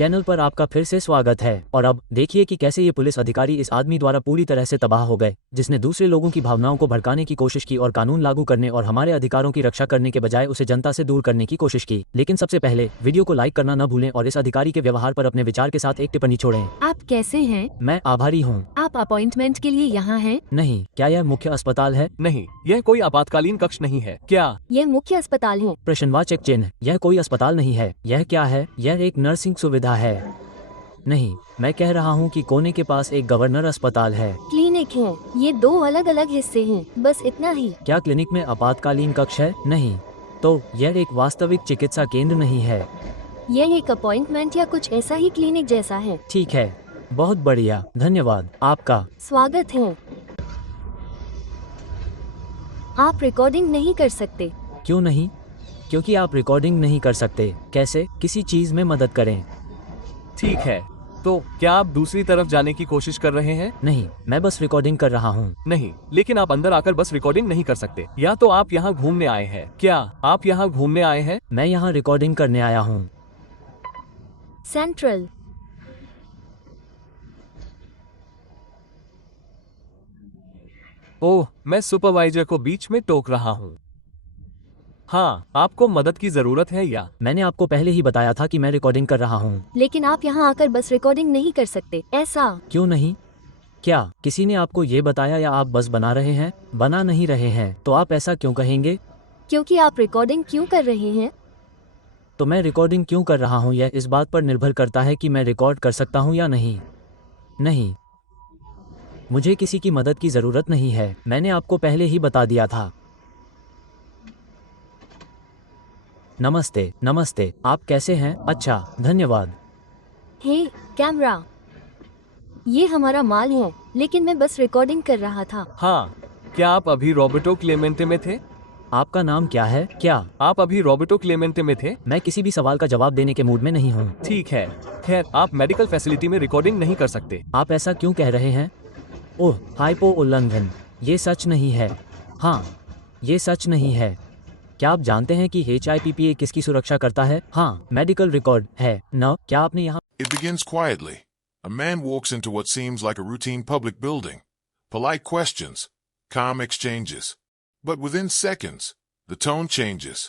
Channel पर आपका फिर से स्वागत है। और अब देखिए कि कैसे ये पुलिस अधिकारी इस आदमी द्वारा पूरी तरह से तबाह हो गए, जिसने दूसरे लोगों की भावनाओं को भड़काने की कोशिश की और कानून लागू करने और हमारे अधिकारों की रक्षा करने के बजाय उसे जनता से दूर करने की कोशिश की। लेकिन सबसे पहले वीडियो को लाइक करना न भूलें और इस अधिकारी के व्यवहार पर अपने विचार के साथ एक टिप्पणी छोड़ें। आप कैसे हैं? मैं आभारी हूँ। आप अपॉइंटमेंट के लिए यहाँ हैं? नहीं। क्या यह मुख्य अस्पताल है? नहीं, यह कोई आपातकालीन कक्ष नहीं है। क्या यह मुख्य अस्पताल है? प्रश्नवाचक चिन्ह। यह कोई अस्पताल नहीं है। यह क्या है? यह एक नर्सिंग सुविधा है। नहीं, मैं कह रहा हूँ कि कोने के पास एक गवर्नर अस्पताल है। क्लिनिक है। ये दो अलग अलग हिस्से हैं, बस इतना ही। क्या क्लिनिक में आपातकालीन कक्ष है? नहीं। तो यह एक वास्तविक चिकित्सा केंद्र नहीं है। यह एक अपॉइंटमेंट या कुछ ऐसा ही क्लिनिक जैसा है। ठीक है, बहुत बढ़िया, धन्यवाद। आपका स्वागत है। आप रिकॉर्डिंग नहीं कर सकते। क्यों नहीं? क्योंकि आप रिकॉर्डिंग नहीं कर सकते। कैसे? किसी चीज में मदद करें। ठीक है, तो क्या आप दूसरी तरफ जाने की कोशिश कर रहे हैं? नहीं, मैं बस रिकॉर्डिंग कर रहा हूँ। नहीं, लेकिन आप अंदर आकर बस रिकॉर्डिंग नहीं कर सकते। या तो आप यहाँ घूमने आए हैं। क्या आप यहाँ घूमने आए हैं? मैं यहाँ रिकॉर्डिंग करने आया हूँ। सेंट्रल। ओह, मैं सुपरवाइजर को बीच में टोक रहा हूँ। हाँ, आपको मदद की जरूरत है या? मैंने आपको पहले ही बताया था कि मैं रिकॉर्डिंग कर रहा हूँ। लेकिन आप यहाँ आकर बस रिकॉर्डिंग नहीं कर सकते। ऐसा क्यों नहीं? क्या किसी ने आपको ये बताया या आप बस बना रहे हैं? बना नहीं रहे हैं तो आप ऐसा क्यों कहेंगे? क्योंकि आप रिकॉर्डिंग क्यों कर रहे हैं? तो मैं रिकॉर्डिंग क्यों कर रहा हूँ यह इस बात पर निर्भर करता है कि मैं रिकॉर्ड कर सकता हूँ या नहीं। नहीं, मुझे किसी की मदद की जरूरत नहीं है। मैंने आपको पहले ही बता दिया था। नमस्ते। नमस्ते, आप कैसे हैं? अच्छा, धन्यवाद। हे कैमरा, ये हमारा माल है, लेकिन मैं बस रिकॉर्डिंग कर रहा था। हाँ, क्या आप अभी रॉबर्टो क्लेमेंटे में थे? आपका नाम क्या है? क्या आप अभी रॉबर्टो क्लेमेंटे में थे? मैं किसी भी सवाल का जवाब देने के मूड में नहीं हूँ। ठीक है, खैर आप मेडिकल फैसिलिटी में रिकॉर्डिंग नहीं कर सकते। आप ऐसा क्यों कह रहे हैं? ओह, हाइपो उल्लंघन। ये सच नहीं है। हाँ, ये सच नहीं है। क्या आप जानते हैं कि HIPPA किसकी सुरक्षा करता है? हाँ, मेडिकल रिकॉर्ड है न? क्या आपने यहाँ? It begins quietly. A man walks into what seems like a routine public building. Polite questions, calm exchanges. But within seconds, the tone changes.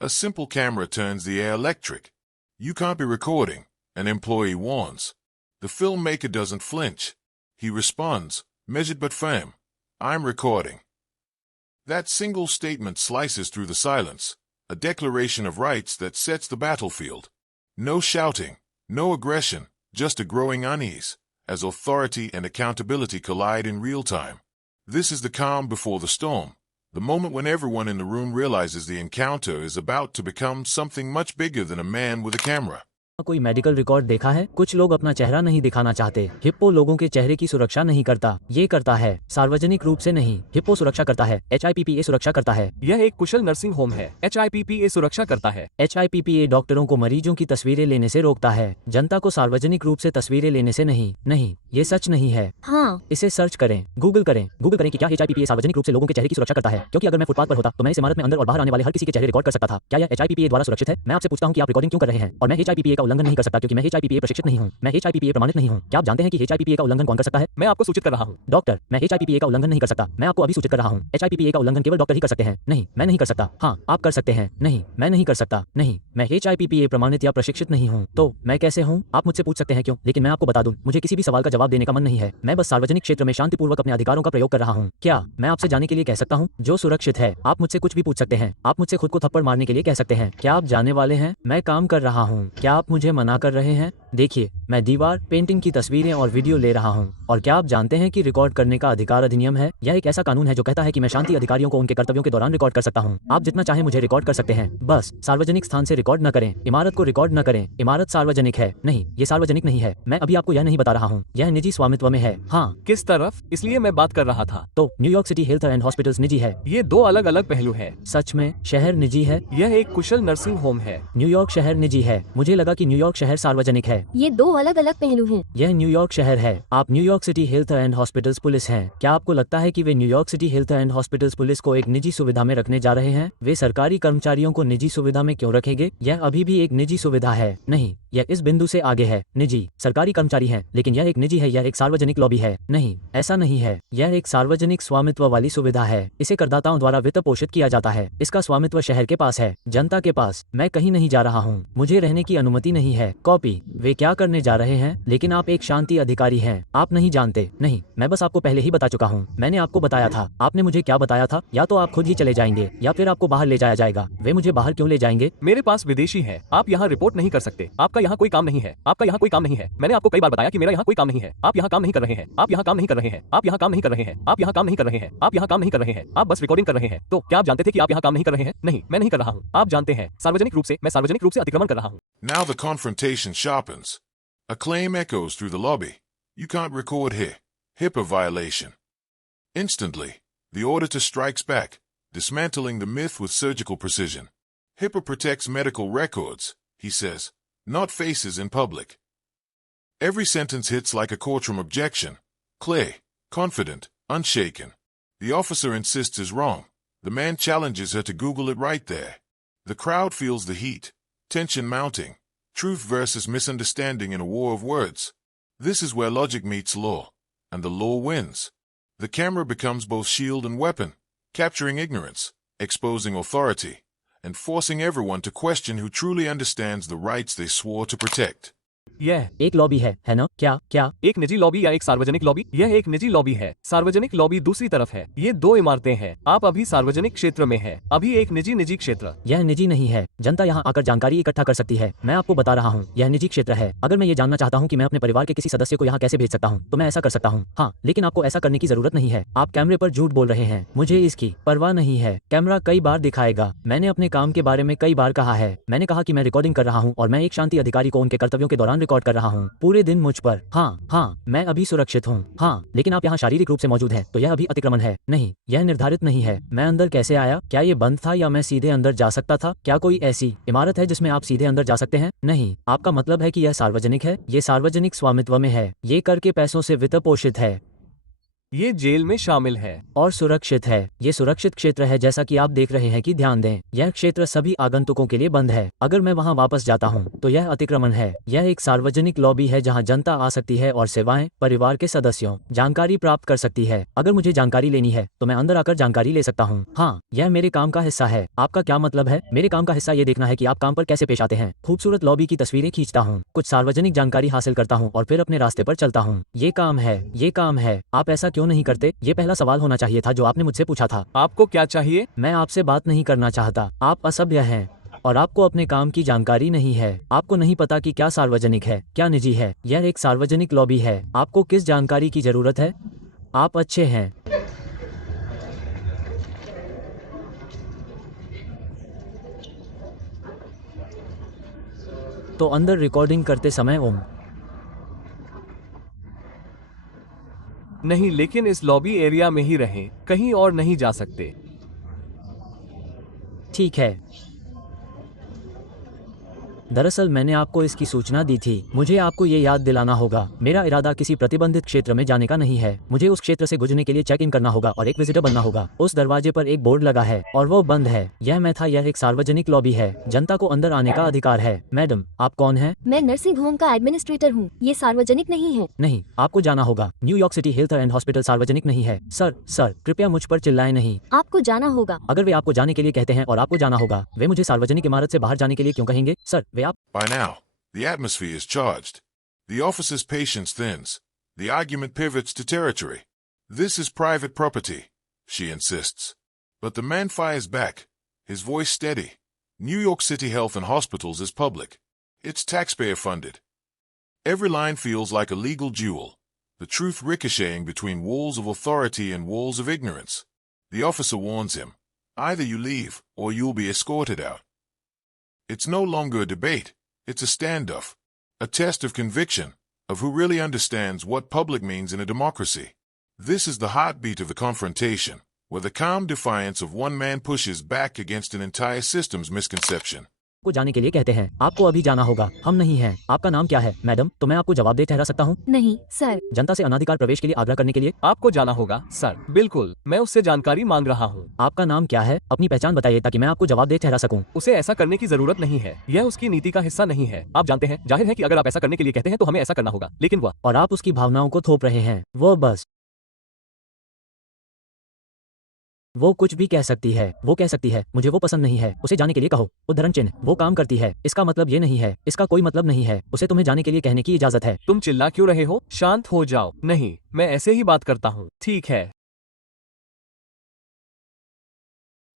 A simple camera turns the air electric. You can't be recording, an employee warns. The filmmaker doesn't flinch. He responds, measured but firm. I'm recording. That single statement slices through the silence, a declaration of rights that sets the battlefield. No shouting, no aggression, just a growing unease, as authority and accountability collide in real time. This is the calm before the storm, the moment when everyone in the room realizes the encounter is about to become something much bigger than a man with a camera. कोई medical record देखा है? कुछ लोग अपना चेहरा नहीं दिखाना चाहते। हिप्पो लोगों के चेहरे की सुरक्षा नहीं करता। ये करता है सार्वजनिक रूप से नहीं। हिप्पो सुरक्षा करता है। HIPPA सुरक्षा करता है। यह एक कुशल नर्सिंग होम है। HIPPA सुरक्षा करता है। HIPPA डॉक्टरों को मरीजों की तस्वीरें लेने से रोकता है, जनता को सार्वजनिक रूप से तस्वीरें लेने से नहीं। नहीं, ये सच नहीं है। हाँ, इसे सर्च करें, गूगल करें कि क्या HIPPA सार्वजनिक रूप से लोगों के चेहरे की सुरक्षा करता है। क्योंकि अगर मैं फुटपाथ पर होता तो मैं इस इमारत में अंदर और बाहर आने वाले हर किसी के चेहरे रिकॉर्ड कर सकता था। क्या यह HIPPA द्वारा सुरक्षित है? मैं आपसे पूछता हूँ कि आप रिकॉर्डिंग क्यों कर रहे हैं? और मैं HIPPA का उल्लंघन नहीं कर सकता क्योंकि मैं HIPPA प्रशिक्षित नहीं हूँ। मैं HIPPA प्रमाणित नहीं हूँ। क्या आप जानते हैं कि HIPPA का उल्लंघन कौन कर सकता है? मैं आपको सूचित कर रहा हूँ। डॉक्टर, मैं HIPPA का उल्लंघन नहीं कर सकता। मैं आपको अभी सूचित कर रहा हूँ। HIPPA का उल्लंघन केवल डॉक्टर ही कर सकते हैं। नहीं, मैं नहीं कर सकता। हाँ, आप कर सकते हैं। नहीं, मैं नहीं कर सकता। नहीं, मैं HIPPA प्रमाणित या प्रशिक्षित नहीं हूँ। तो मैं कैसे हूँ? आप मुझसे पूछ सकते हैं क्यों, लेकिन मैं आपको बता दूं, मुझे किसी भी सवाल का जवाब देने का मन नहीं है। मैं बस सार्वजनिक क्षेत्र में शांतिपूर्वक अपने अधिकारों का प्रयोग कर रहा हूँ। क्या मैं आपसे जाने के लिए कह सकता हूँ? जो सुरक्षित है। आप मुझसे कुछ भी पूछ सकते हैं। आप मुझसे खुद को थप्पड़ मारने के लिए कह सकते हैं। क्या आप जाने वाले हैं? मैं काम कर रहा हूँ। क्या आप मुझे मना कर रहे हैं? देखिए, मैं दीवार पेंटिंग की तस्वीरें और वीडियो ले रहा हूँ। और क्या आप जानते हैं कि रिकॉर्ड करने का अधिकार अधिनियम है? यह एक ऐसा कानून है जो कहता है कि मैं शांति अधिकारियों को उनके कर्तव्यों के दौरान रिकॉर्ड कर सकता हूँ। आप जितना चाहे मुझे रिकॉर्ड कर सकते हैं, बस सार्वजनिक स्थान से रिकॉर्ड न करें। इमारत को रिकॉर्ड न करें। इमारत सार्वजनिक है। नहीं, ये सार्वजनिक नहीं है। मैं अभी आपको यह नहीं बता रहा हूँ। यह निजी स्वामित्व में है। हाँ। किस तरफ? इसलिए मैं बात कर रहा था। तो New York City Health and hospitals निजी है। ये दो अलग अलग पहलू है। सच में? शहर निजी है? यह एक कुशल नर्सिंग होम है। न्यूयॉर्क शहर निजी है। मुझे लगा कि कि न्यूयॉर्क शहर सार्वजनिक है। ये दो अलग अलग पहलू हैं। यह न्यूयॉर्क शहर है। आप New York City Health and Hospitals Police हैं। क्या आपको लगता है कि वे New York City Health and Hospitals Police को एक निजी सुविधा में रखने जा रहे हैं? वे सरकारी कर्मचारियों को निजी सुविधा में क्यों रखेंगे? यह अभी भी एक निजी सुविधा है। नहीं, यह इस बिंदु से आगे है। निजी सरकारी कर्मचारी हैं, लेकिन यह एक निजी है। यह एक सार्वजनिक लॉबी है। नहीं, ऐसा नहीं है। यह एक सार्वजनिक स्वामित्व वाली सुविधा है। इसे करदाताओं द्वारा वित्त पोषित किया जाता है। इसका स्वामित्व शहर के पास है, जनता के पास। मैं कहीं नहीं जा रहा हूँ। मुझे रहने की अनुमति नहीं है। कॉपी। वे क्या करने जा रहे हैं? लेकिन आप एक शांति अधिकारी हैं। आप नहीं जानते। नहीं, मैं बस आपको पहले ही बता चुका हूँ। मैंने आपको बताया था। आपने मुझे क्या बताया था? या तो आप खुद ही चले जाएंगे या फिर आपको बाहर ले जाया जाएगा। वे मुझे बाहर क्यों ले जाएंगे? मेरे पास विदेशी है। आप यहाँ रिपोर्ट नहीं कर सकते। आपका यहाँ कोई काम नहीं है। आपका यहाँ कोई काम नहीं है। मैंने आपको कई बार बताया कि मेरा यहाँ कोई काम नहीं है। आप यहाँ काम नहीं कर रहे हैं। आप यहाँ काम नहीं कर रहे हैं। आप यहाँ काम नहीं कर रहे हैं। आप यहाँ काम नहीं कर रहे हैं। आप यहाँ काम नहीं कर रहे हैं। आप बस रिकॉर्डिंग कर रहे हैं। तो क्या आप जानते थे कि आप यहाँ काम नहीं कर रहे हैं? नहीं, मैं नहीं कर रहा हूँ। आप जानते हैं, सार्वजनिक रूप से अतिक्रमण कर रहा हूँ। Now the confrontation sharpens. Acclaim echoes through the lobby. You can't record here. HIPAA violation. Instantly, the auditor strikes back, dismantling the myth with surgical precision. HIPAA protects medical records, he says, not faces in public. Every sentence hits like a courtroom objection. Clear, confident, unshaken. The officer insists is wrong. The man challenges her to Google it right there. The crowd feels the heat, tension mounting, truth versus misunderstanding in a war of words. This is where logic meets law, and the law wins. The camera becomes both shield and weapon, capturing ignorance, exposing authority, and forcing everyone to question who truly understands the rights they swore to protect. यह एक lobby है ना? क्या? एक निजी lobby या एक सार्वजनिक लॉबी? यह एक निजी लॉबी है। सार्वजनिक लॉबी दूसरी तरफ है। ये दो इमारतें हैं। आप अभी सार्वजनिक क्षेत्र में हैं। अभी एक निजी क्षेत्र। यह निजी नहीं है। जनता यहाँ आकर जानकारी इकट्ठा कर सकती है। मैं आपको बता रहा हूँ, यह निजी क्षेत्र है। अगर मैं ये जानना चाहता हूँ कि मैं अपने परिवार के किसी सदस्य को यहाँ कैसे भेज सकता हूँ, तो मैं ऐसा कर सकता हूँ। हाँ, लेकिन आपको ऐसा करने की जरूरत नहीं है। आप कैमरे पर झूठ बोल रहे हैं। मुझे इसकी परवाह नहीं है। कैमरा कई बार दिखाएगा। मैंने अपने काम के बारे में कई बार कहा है। मैंने कहा कि मैं रिकॉर्डिंग कर रहा हूँ और मैं एक शांति अधिकारी को उनके कर्तव्यों के दौरान रिकॉर्ड कर रहा हूँ। पूरे दिन मुझ पर। हाँ, मैं अभी सुरक्षित हूँ। हाँ, लेकिन आप यहाँ शारीरिक रूप से मौजूद हैं, तो यह अभी अतिक्रमण है। नहीं, यह निर्धारित नहीं है। मैं अंदर कैसे आया? क्या ये बंद था या मैं सीधे अंदर जा सकता था? क्या कोई ऐसी इमारत है जिसमें आप सीधे अंदर जा सकते हैं? नहीं। आपका मतलब है कि यह सार्वजनिक है? ये सार्वजनिक स्वामित्व में है। ये कर के पैसों से वित्त पोषित है। ये जेल में शामिल है और सुरक्षित है। ये सुरक्षित क्षेत्र है, जैसा कि आप देख रहे हैं कि ध्यान दें, यह क्षेत्र सभी आगंतुकों के लिए बंद है। अगर मैं वहां वापस जाता हूं, तो यह अतिक्रमण है। यह एक सार्वजनिक लॉबी है जहां जनता आ सकती है और सेवाएं, परिवार के सदस्यों, जानकारी प्राप्त कर सकती है। अगर मुझे जानकारी लेनी है, तो मैं अंदर आकर जानकारी ले सकता हूँ। हाँ, यह मेरे काम का हिस्सा है। आपका क्या मतलब है? मेरे काम का हिस्सा ये देखना है कि आप काम पर कैसे पेश आते हैं। खूबसूरत लॉबी की तस्वीरें खींचता हूँ, कुछ सार्वजनिक जानकारी हासिल करता हूँ और फिर अपने रास्ते पर चलता हूँ। ये काम है। आप ऐसा क्यों नहीं करते? ये पहला सवाल होना चाहिए था जो आपने मुझसे पूछा था। आपको क्या चाहिए? मैं आपसे बात नहीं करना चाहता। आप असभ्य हैं और आपको अपने काम की जानकारी नहीं है। आपको नहीं पता कि क्या सार्वजनिक है, क्या निजी है। यह एक सार्वजनिक लॉबी है। आपको किस जानकारी की जरूरत है? आप अच्छे हैं। तो अंदर रिकॉर्डिंग करते समय नहीं, लेकिन इस लॉबी एरिया में ही रहें, कहीं और नहीं जा सकते। ठीक है। दरअसल मैंने आपको इसकी सूचना दी थी। मुझे आपको ये याद दिलाना होगा। मेरा इरादा किसी प्रतिबंधित क्षेत्र में जाने का नहीं है। मुझे उस क्षेत्र से गुजरने के लिए चेक इन करना होगा और एक विजिटर बनना होगा। उस दरवाजे पर एक बोर्ड लगा है और वो बंद है। यह मैं था। यह एक सार्वजनिक लॉबी है। जनता को अंदर आने का अधिकार है। मैडम, आप कौन हैं? मैं नर्सिंग होम का एडमिनिस्ट्रेटर हूँ। ये सार्वजनिक नहीं है। नहीं, आपको जाना होगा। New York City Health and hospital सार्वजनिक नहीं है। सर, कृपया मुझ पर चिल्लाएं नहीं। आपको जाना होगा। अगर वे आपको जाने के लिए कहते हैं और आपको जाना होगा, वे मुझे सार्वजनिक इमारत से बाहर जाने के लिए क्यों कहेंगे? सर, वे आप। By now, the atmosphere is charged. The officer's patience thins. The argument pivots to territory. This is private property, she insists. But the man fires back, his voice steady. New York City Health and Hospitals is public. It's taxpayer funded. Every line feels like a legal duel, the truth ricocheting between walls of authority and walls of ignorance. The officer warns him, either you leave or you'll be escorted out. It's no longer a debate. It's a standoff, a test of conviction, of who really understands what public means in a democracy. This is the heartbeat of the confrontation, where the calm defiance of one man pushes back against an entire system's misconception. को जाने के लिए कहते हैं। आपको अभी जाना होगा, हम नहीं हैं। आपका नाम क्या है मैडम? तो मैं आपको जवाबदेह ठहरा सकता हूँ? नहीं सर। जनता से अनाधिकार प्रवेश के लिए आग्रह करने के लिए? आपको जाना होगा सर। बिल्कुल, मैं उससे जानकारी मांग रहा हूँ। आपका नाम क्या है? अपनी पहचान बताइए ताकि मैं आपको जवाबदेह ठहरा सकूं। उसे ऐसा करने की जरूरत नहीं है, यह उसकी नीति का हिस्सा नहीं है। आप जानते हैं, जाहिर है कि अगर आप ऐसा करने के लिए कहते हैं तो हमें ऐसा करना होगा, लेकिन वह और आप उसकी भावनाओं को थोप रहे हैं। वो कुछ भी कह सकती है। वो कह सकती है मुझे वो पसंद नहीं है, उसे जाने के लिए कहो। उद्धरण चिन्ह, वो काम करती है, इसका मतलब ये नहीं है, इसका कोई मतलब नहीं है, उसे तुम्हें जाने के लिए कहने की इजाजत है। तुम चिल्ला क्यों रहे हो? शांत हो जाओ। नहीं, मैं ऐसे ही बात करता हूँ। ठीक है,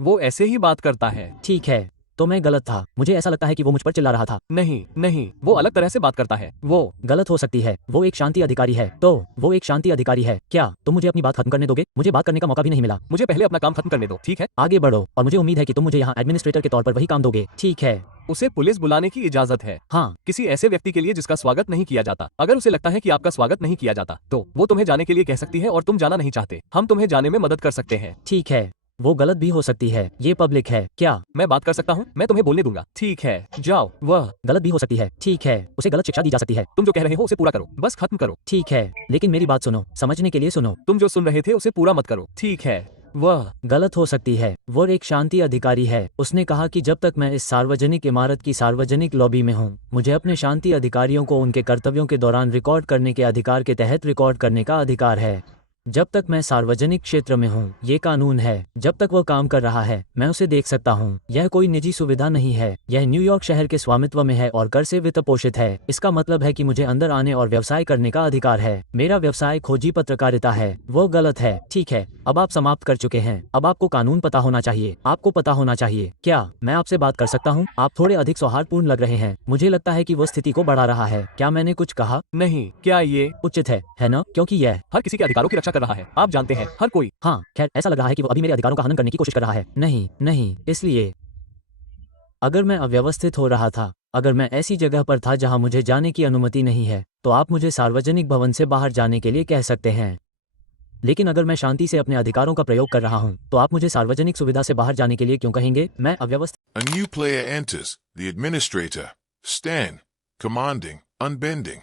वो ऐसे ही बात करता है। ठीक है, तो मैं गलत था। मुझे ऐसा लगता है कि वो मुझ पर चिल्ला रहा था। नहीं नहीं, वो अलग तरह से बात करता है। वो गलत हो सकती है, वो एक शांति अधिकारी है। तो वो एक शांति अधिकारी है। क्या तुम मुझे अपनी बात खत्म करने दोगे? मुझे बात करने का मौका भी नहीं मिला। मुझे पहले अपना काम खत्म करने दो, ठीक है? आगे बढ़ो, और मुझे उम्मीद है कि तुम मुझे यहाँ एडमिनिस्ट्रेटर के तौर पर वही काम दोगे। ठीक है। उसे पुलिस बुलाने की इजाजत है। हाँ, किसी ऐसे व्यक्ति के लिए जिसका स्वागत नहीं किया जाता। अगर उसे लगता है कि आपका स्वागत नहीं किया जाता, तो वो तुम्हें जाने के लिए कह सकती है और तुम जाना नहीं चाहते। हम तुम्हें जाने में मदद कर सकते हैं। ठीक है। वो गलत भी हो सकती है, ये पब्लिक है। क्या मैं बात कर सकता हूँ? मैं तुम्हें बोलने दूंगा। ठीक है, जाओ। वह गलत भी हो सकती है? ठीक है, उसे गलत शिक्षा दी जा सकती है। तुम जो कह रहे हो उसे पूरा करो, बस खत्म करो। ठीक है, लेकिन मेरी बात सुनो, समझने के लिए सुनो। तुम जो सुन रहे थे उसे पूरा मत करो, ठीक है? वह गलत हो सकती है। वो एक शांति अधिकारी है। उसने कहा कि जब तक मैं इस सार्वजनिक इमारत की सार्वजनिक लॉबी में हूँ, मुझे अपने शांति अधिकारियों को उनके कर्तव्यों के दौरान रिकॉर्ड करने के अधिकार के तहत रिकॉर्ड करने का अधिकार है। जब तक मैं सार्वजनिक क्षेत्र में हूँ, ये कानून है। जब तक वो काम कर रहा है, मैं उसे देख सकता हूँ। यह कोई निजी सुविधा नहीं है, यह न्यूयॉर्क शहर के स्वामित्व में है और कर से वित्त पोषित है। इसका मतलब है कि मुझे अंदर आने और व्यवसाय करने का अधिकार है। मेरा व्यवसाय खोजी पत्रकारिता है। वो गलत है। ठीक है, अब आप समाप्त कर चुके हैं। अब आपको कानून पता होना चाहिए। आपको पता होना चाहिए। क्या मैं आपसे बात कर सकता हूँ? आप थोड़े अधिक सौहार्दपूर्ण लग रहे हैं। मुझे लगता है कि वो स्थिति को बढ़ा रहा है। क्या मैंने कुछ कहा? नहीं। क्या ये उचित है ना? क्योंकि यह हर किसी के अधिकारों की रक्षा कर रहा है। आप जानते हैं, हर कोई। हाँ, खैर ऐसा लग रहा है कि वो अभी मेरे अधिकारों का हनन करने की कोशिश कर रहा है। नहीं नहीं, इसलिए अगर मैं अव्यवस्थित हो रहा था, अगर मैं ऐसी जगह पर था जहां मुझे जाने की अनुमति नहीं है, तो आप मुझे सार्वजनिक भवन से बाहर जाने के लिए कह सकते हैं। लेकिन अगर मैं शांति से अपने अधिकारों का प्रयोग कर रहा हूं, तो आप मुझे सार्वजनिक सुविधा से बाहर जाने के लिए क्यों कहेंगे? मैं अव्यवस्थित। A new player enters, the administrator. Stand, commanding, unbending.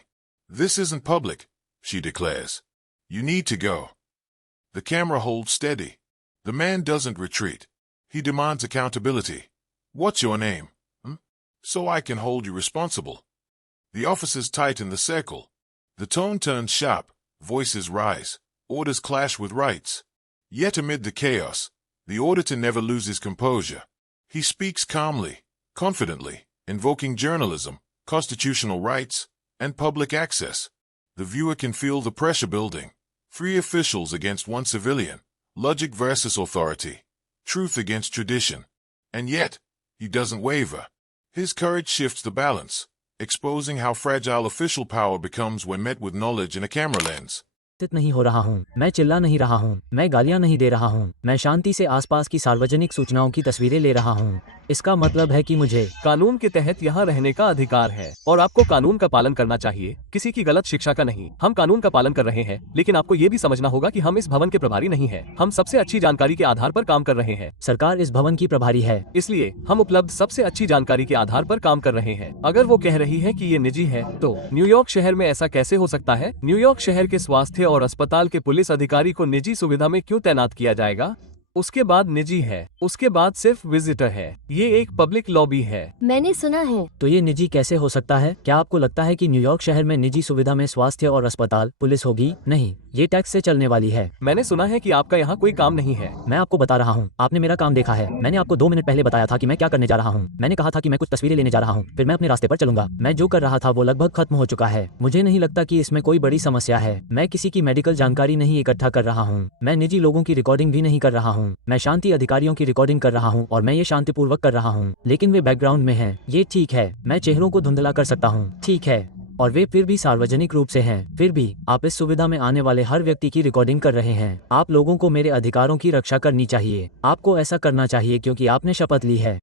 This isn't public, she declares. You need to go. The camera holds steady. The man doesn't retreat. He demands accountability. What's your name? So I can hold you responsible. The officers tighten the circle. The tone turns sharp. Voices rise. Orders clash with rights. Yet amid the chaos, the auditor never loses composure. He speaks calmly, confidently, invoking journalism, constitutional rights, and public access. The viewer can feel the pressure building. Three officials against one civilian. Logic versus authority. Truth against tradition. And yet, he doesn't waver. His courage shifts the balance, exposing how fragile official power becomes when met with knowledge and a camera lens. नहीं हो रहा हूँ, मैं चिल्ला नहीं रहा हूँ, मैं गालियाँ नहीं दे रहा हूँ, मैं शांति से आसपास की सार्वजनिक सूचनाओं की तस्वीरें ले रहा हूँ। इसका मतलब है कि मुझे कानून के तहत यहाँ रहने का अधिकार है और आपको कानून का पालन करना चाहिए, किसी की गलत शिक्षा का नहीं। हम कानून का पालन कर रहे हैं, लेकिन आपको ये भी समझना होगा कि हम इस भवन के प्रभारी नहीं हैं। हम सबसे अच्छी जानकारी के आधार पर काम कर रहे हैं। सरकार इस भवन की प्रभारी है, इसलिए हम उपलब्ध सबसे अच्छी जानकारी के आधार पर काम कर रहे हैं। अगर वो कह रही है कि ये निजी है, तो न्यूयॉर्क शहर में ऐसा कैसे हो सकता है? न्यूयॉर्क शहर के स्वास्थ्य और अस्पताल के पुलिस अधिकारी को निजी सुविधा में क्यों तैनात किया जाएगा? उसके बाद निजी है, उसके बाद सिर्फ विजिटर है। ये एक पब्लिक लॉबी है। मैंने सुना है। तो ये निजी कैसे हो सकता है? क्या आपको लगता है कि न्यूयॉर्क शहर में निजी सुविधा में स्वास्थ्य और अस्पताल पुलिस होगी? नहीं, ये टैक्स से चलने वाली है। मैंने सुना है कि आपका यहाँ कोई काम नहीं है। मैं आपको बता रहा हूँ, आपने मेरा काम देखा है। मैंने आपको 2 मिनट पहले बताया था कि मैं क्या करने जा रहा हूँ। मैंने कहा था कि मैं कुछ तस्वीरें लेने जा रहा हूँ, फिर मैं अपने रास्ते पर चलूंगा। मैं जो कर रहा था वो लगभग खत्म हो चुका है। मुझे नहीं लगता कि इसमें कोई बड़ी समस्या है। मैं किसी की मेडिकल जानकारी नहीं इकट्ठा कर रहा हूँ। मैं निजी लोगों की रिकॉर्डिंग भी नहीं कर रहा हूँ। मैं शांति अधिकारियों की रिकॉर्डिंग कर रहा हूँ और मैं ये शांतिपूर्वक कर रहा हूँ, लेकिन वे बैकग्राउंड में हैं। ये ठीक है, मैं चेहरों को धुंधला कर सकता हूँ, ठीक है, और वे फिर भी सार्वजनिक रूप से हैं। फिर भी आप इस सुविधा में आने वाले हर व्यक्ति की रिकॉर्डिंग कर रहे हैं। आप लोगों को मेरे अधिकारों की रक्षा करनी चाहिए। आपको ऐसा करना चाहिए क्योंकि आपने शपथ ली है।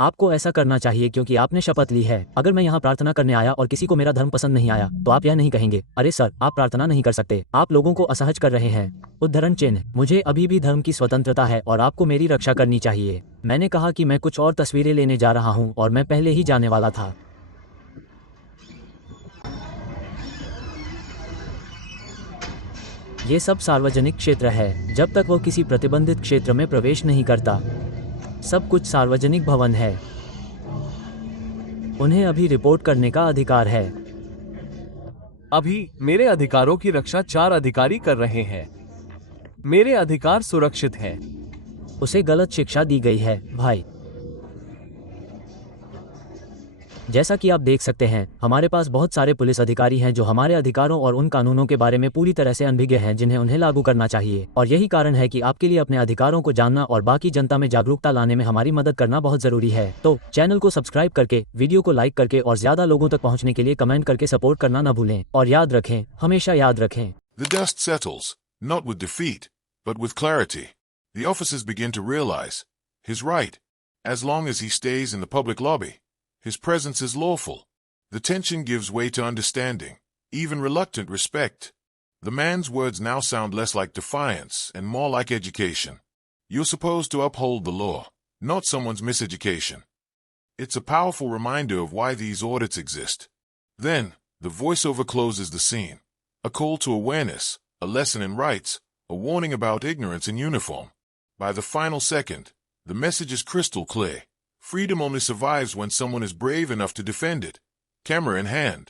आपको ऐसा करना चाहिए क्योंकि आपने शपथ ली है। अगर मैं यहाँ प्रार्थना करने आया और किसी को मेरा धर्म पसंद नहीं आया तो आप यह नहीं कहेंगे, अरे सर आप प्रार्थना नहीं कर सकते, आप लोगों को असहज कर रहे हैं। उद्धरण चिन्ह, मुझे अभी भी धर्म की स्वतंत्रता है और आपको मेरी रक्षा करनी चाहिए। मैंने कहा कि मैं कुछ और तस्वीरें लेने जा रहा हूँ और मैं पहले ही जाने वाला था। ये सब सार्वजनिक क्षेत्र है जब तक वो किसी प्रतिबंधित क्षेत्र में प्रवेश नहीं करता। सब कुछ सार्वजनिक भवन है। उन्हें अभी रिपोर्ट करने का अधिकार है। अभी मेरे अधिकारों की रक्षा 4 अधिकारी कर रहे हैं। मेरे अधिकार सुरक्षित हैं। उसे गलत शिक्षा दी गई है भाई। जैसा कि आप देख सकते हैं, हमारे पास बहुत सारे पुलिस अधिकारी हैं जो हमारे अधिकारों और उन कानूनों के बारे में पूरी तरह से अनभिज्ञ हैं जिन्हें उन्हें लागू करना चाहिए। और यही कारण है कि आपके लिए अपने अधिकारों को जानना और बाकी जनता में जागरूकता लाने में हमारी मदद करना बहुत जरूरी है। तो चैनल को सब्सक्राइब करके, वीडियो को लाइक करके और ज्यादा लोगों तक पहुँचने के लिए कमेंट करके सपोर्ट करना न भूलें। और याद रखें, हमेशा याद रखें, The dust settles, not with defeat, but with clarity. The officers begin to realize his right. As long as he stays in the public lobby, his presence is lawful. The tension gives way to understanding, even reluctant respect. The man's words now sound less like defiance and more like education. You're supposed to uphold the law, not someone's miseducation. It's a powerful reminder of why these audits exist. Then, the voiceover closes the scene. A call to awareness, a lesson in rights, a warning about ignorance in uniform. By the final second, the message is crystal clear. Freedom only survives when someone is brave enough to defend it. Camera in hand,